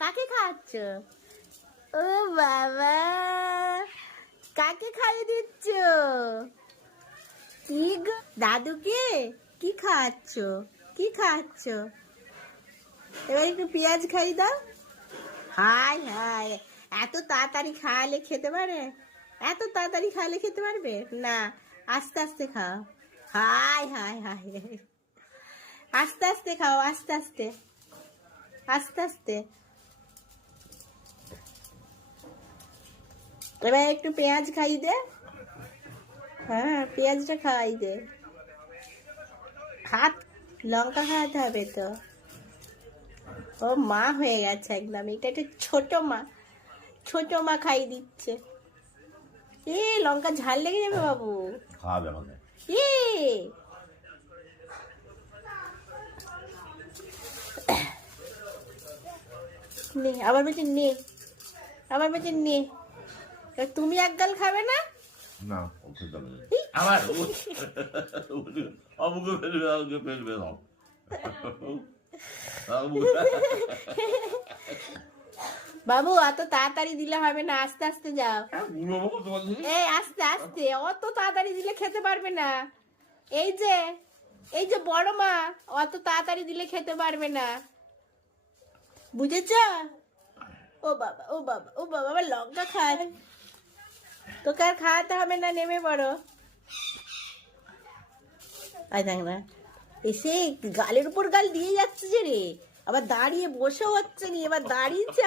কাকে খাওয়াচ্ছ? ও বাবা, কাকে খাইয়ে দিচ্ছ? কি গো দাদুকে? কি খাওয়াচ্ছ? কি খাওয়াচ্ছ? এবার একটু পেঁয়াজ খাই দাও। হাই হাই, এত তাড়াতাড়ি খাওয়ালে খেতে পারে? এত তাড়াতাড়ি খাওয়ালে খেতে পারবে না? আস্তে আস্তে খাও। হাই হাই হাই, আস্তে আস্তে খাও, আস্তে আস্তে, আস্তে আস্তে। এবার একটু পেঁয়াজ খাই দে। হ্যাঁ, পেঁয়াজটা খাওয়াই দে। হাত লঙ্কা খাওয়াতে হবে তো। ও মা হয়ে গেছে একদম, এটা একটা ছোট মা, ছোট মা খাই দিচ্ছে। এ লঙ্কা ঝাল লেগে যাবে বাবু। খাওয়াবে আমাকে। এ নে, আবার বেঁচে নে, আবার বেঁচে নে। তুমি এক গাল খাবে না? না, ও খেতে হবে না। আমার অমুকে ফেলবে, আমাকে ফেলবে না। বাবু অত তাড়াতাড়ি দিলে হবে না, আস্তে আস্তে যাও। এই আস্তে আস্তে, অত তাড়াতাড়ি দিলে খেতে পারবে না। এই যে, এই যে বড় মা, অত তাড়াতাড়ি দিলে খেতে পারবে না, বুঝেছ? ও বাবা, ও বাবা, ও বাবা, আবার লঙ্কা খায়। তোকে আর খাওয়াতে হবে না, নেমে পড়ো। আয় দেখ না, এসে গালের উপর গাল দিয়ে যাচ্ছে যে রে, আবার দাঁড়িয়ে বসে হচ্ছে নি, এবার দাঁড়িয়েছে।